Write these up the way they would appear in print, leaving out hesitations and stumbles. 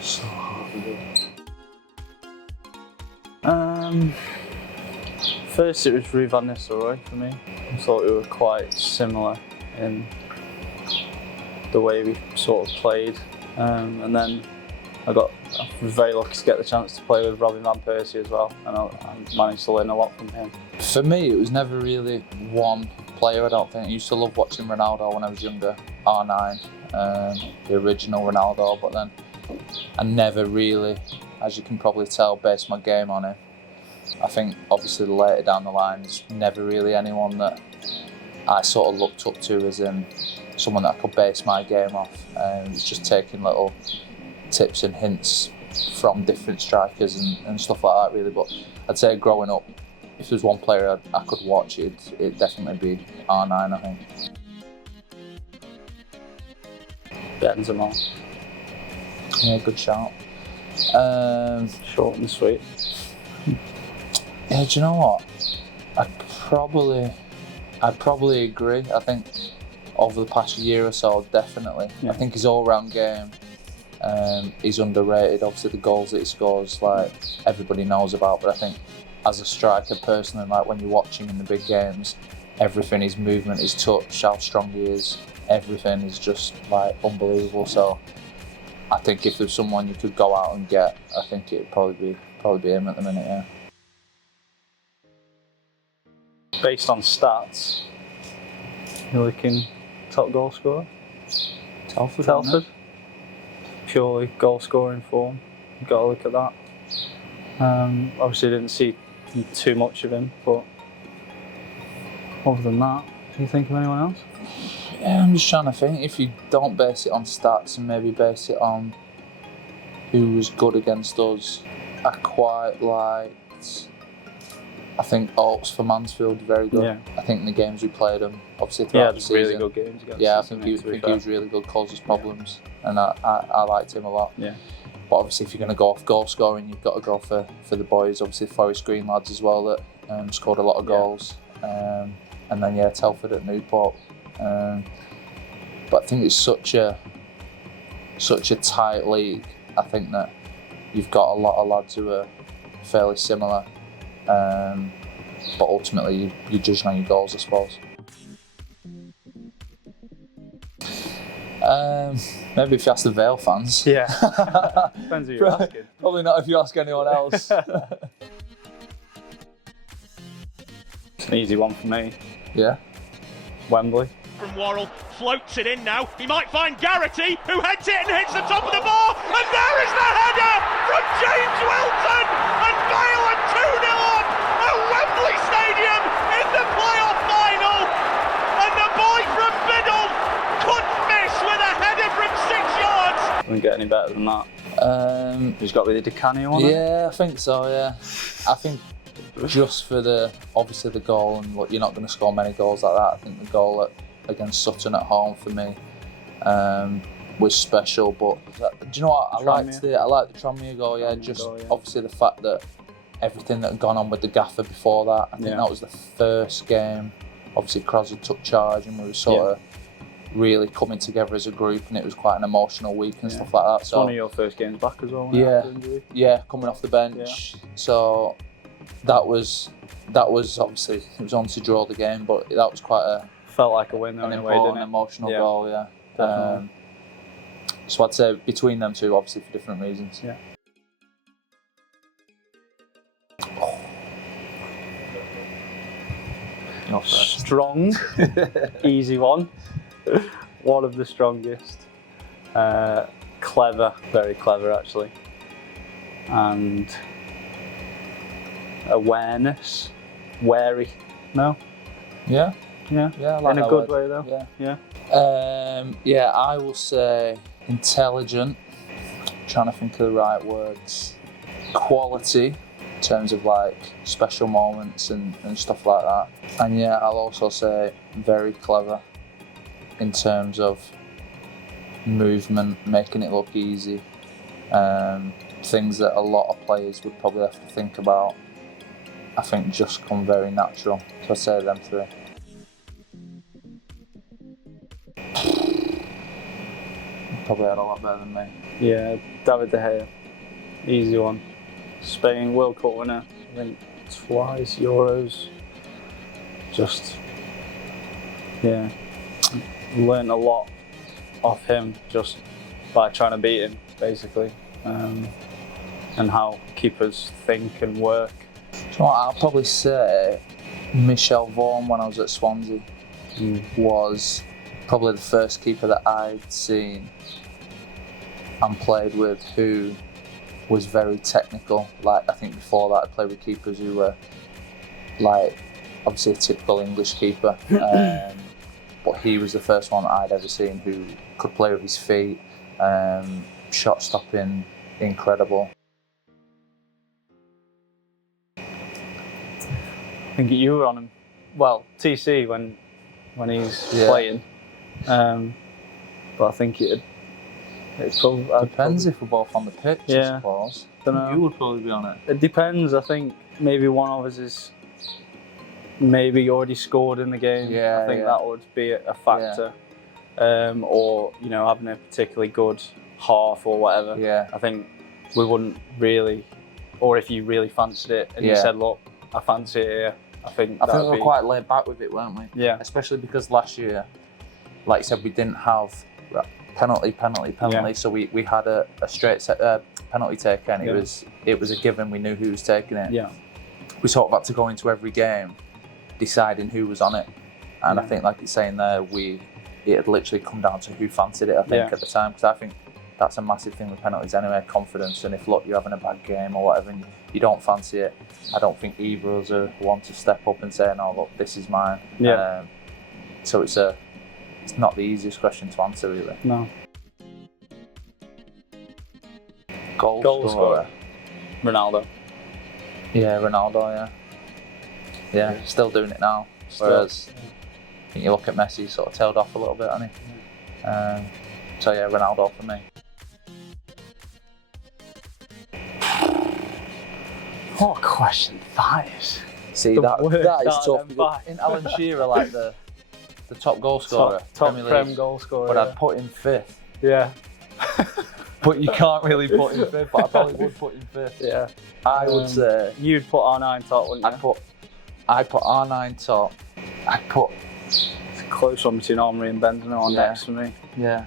So hard to do. First it was Rue van Nistelrooy for me. I thought we were quite similar in the way we sort of played. And then I was very lucky to get the chance to play with Robin van Persie as well, and I managed to learn a lot from him. For me, it was never really one player, I don't think. I used to love watching Ronaldo when I was younger, R9, the original Ronaldo, but then I never really, as you can probably tell, based my game on him. I think obviously later down the line, there's never really anyone that I sort of looked up to as in someone that I could base my game off. It's just taking little tips and hints from different strikers and stuff like that really. But I'd say growing up, if there's one player I could watch, it'd definitely be R9, I think. Benzema. Yeah, good shout. Short and sweet. Yeah, do you know what? I'd probably agree. I think over the past year or so, definitely. Yeah. I think his all-round game is underrated. Obviously, the goals that he scores, like everybody knows about. But I think as a striker, personally, like when you're watching in the big games, everything, his movement, his touch, how strong he is, everything is just like unbelievable. So I think if there's someone you could go out and get, I think it'd probably be him at the minute. Yeah. Based on stats, you're looking top goal scorer? Telford. Purely goal scoring form. You've got to look at that. Obviously didn't see too much of him, but other than that, can you think of anyone else? Yeah, I'm just trying to think. If you don't base it on stats and maybe base it on who was good against us, I quite liked, I think Oates for Mansfield, very good. Yeah. I think in the games we played him, obviously throughout the season. Really good games against I think he was really good, caused us problems, and I liked him a lot. Yeah. But obviously if you're going to go off goal scoring, you've got to go for the boys, obviously Forest Green lads as well that scored a lot of goals. And then Telford at Newport. But I think it's such a tight league. I think that you've got a lot of lads who are fairly similar. But ultimately you're judging on your goals, I suppose. Maybe if you ask the Vale fans. Yeah. Depends who you're asking. Probably not if you ask anyone else. It's an easy one for me. Yeah. Wembley. From Worrell, floats it in now. He might find Garrity, who heads it and hits the top of the bar. And there is the header from James Wilton. And Vale are 2-0 up at Wembley Stadium in the playoff final. And the boy from Biddle couldn't miss with a header from 6 yards. Wouldn't get any better than that. He's got to be the DeCanio one. Yeah, I think so. Yeah, I think just for obviously the goal, and look, you're not going to score many goals like that. I think the goal against Sutton at home for me was special. But do you know what? I liked the Tranmere goal. Yeah, obviously the fact that everything that had gone on with the gaffer before that. I think that was the first game. Obviously, Crosby took charge, and we were sort of really coming together as a group, and it was quite an emotional week and stuff like that. It's one of your first games back as well. Yeah, coming off the bench. Yeah. So that was obviously, it was on to draw the game, but that was quite felt like a win though, an important, emotional goal. Yeah, definitely. So I'd say between them two, obviously for different reasons. Yeah. Strong, easy one. One of the strongest. Clever, very clever actually. And awareness, wary. No? Yeah. Yeah. Yeah. I like in a good way though. Yeah. I will say intelligent. I'm trying to think of the right words. Quality. In terms of like special moments and stuff like that. And I'll also say very clever in terms of movement, making it look easy. Things that a lot of players would probably have to think about, I think just come very natural. So I'd say them three. probably had a lot better than me. Yeah, David De Gea, easy one. Spain World Cup winner, I think twice, Euros. Just, yeah, learned a lot off him just by trying to beat him, basically, and how keepers think and work. Do you know what, I'll probably say Michel Vaughan, when I was at Swansea, was probably the first keeper that I'd seen and played with who was very technical. Like, I think before that I played with keepers who were like obviously a typical English keeper, but he was the first one that I'd ever seen who could play with his feet, shot stopping incredible. I think you were on him. Well, TC when he's playing, but I think it probably depends if we're both on the pitch. I suppose. Don't know. You would probably be on it. It depends. I think maybe one of us is maybe already scored in the game. I think that would be a factor, or having a particularly good half or whatever. I think we wouldn't really, or if you really fancied it and you said, look, I fancy it here. I think we were quite laid back with it, weren't we? Yeah. Especially because last year, like you said, we didn't have penalty. Yeah. So we had a straight penalty taker, and it was a given. We knew who was taking it. Yeah. We sort of had to go into every game deciding who was on it, and I think, like you're saying there, it had literally come down to who fancied it. I think at the time, because I think that's a massive thing with penalties anyway, confidence. And if you're having a bad game or whatever and you don't fancy it, I don't think either of us are one to step up and say, no, look, this is mine. So it's not the easiest question to answer, really. No. Goal scorer. Ronaldo. Yeah, Ronaldo, yeah, still doing it now. Whereas I think you look at Messi, sort of tailed off a little bit, hasn't he? So yeah, Ronaldo for me. What a question that is. See, that is tough. In Alan Shearer, like the top goal scorer, top Prem goal scorer. But I'd put him fifth. Yeah. But you can't really put him fifth. But I probably would put him fifth. Yeah. I would say you'd put R9 top, wouldn't you? I'd put R9 top. It's a close one between Henry and Benzema on next for me. Yeah,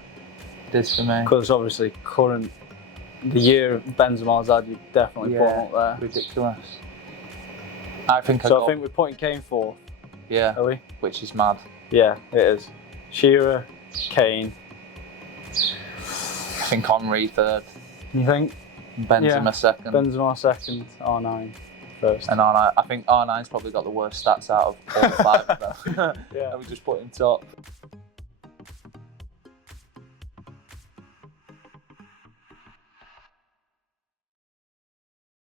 it is for me. Because obviously the year Benzema's had, you definitely put him up there. Ridiculous. I think we're putting Kane fourth. Yeah. Are we? Which is mad. Yeah, it is. Shearer, Kane. I think Henry third. You think? Benzema second. Benzema second, R9 first. And R9, I think R9's probably got the worst stats out of all the five of them. Yeah. And we just put him top.